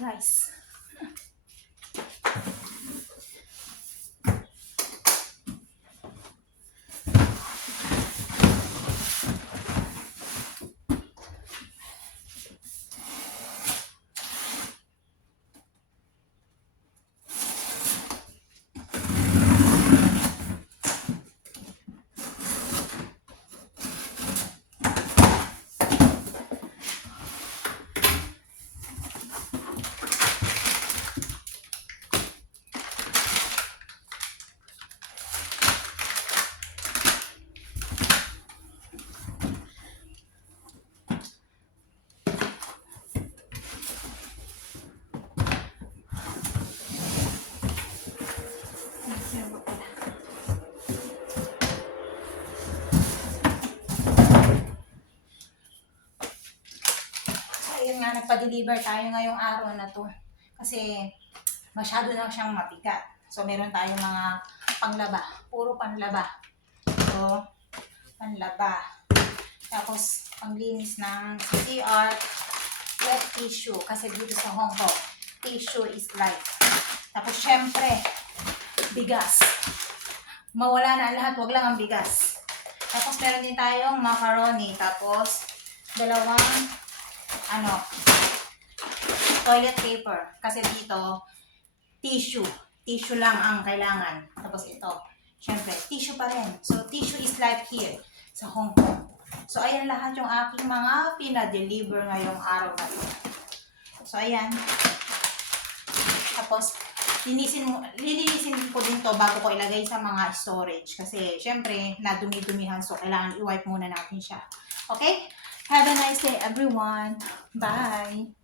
rice. Ayun nga, nagpa-deliver tayo ngayong araw na to. Kasi masyado na siyang mabigat. So, meron tayong mga panglaba. Puro panlaba. So, panlaba. Tapos, panglinis ng CR, wet tissue. Kasi dito sa Hong Kong, tissue is life. Tapos, syempre, bigas. Mawala na ang lahat, wag lang ang bigas. Tapos, meron din tayong macaroni. Tapos, dalawang toilet paper. Kasi dito, tissue. Tissue lang ang kailangan. Tapos ito, syempre, tissue pa rin. So, tissue is life here sa Hong Kong. So, ayan lahat yung aking mga pinadeliver ngayong araw na ito. So, ayan. Tapos, lilinisin ko din to bago ko ilagay sa mga storage. Kasi, syempre, nadumi-dumihan. So, kailangan i-wipe muna natin siya. Okay? Have a nice day, everyone. Bye!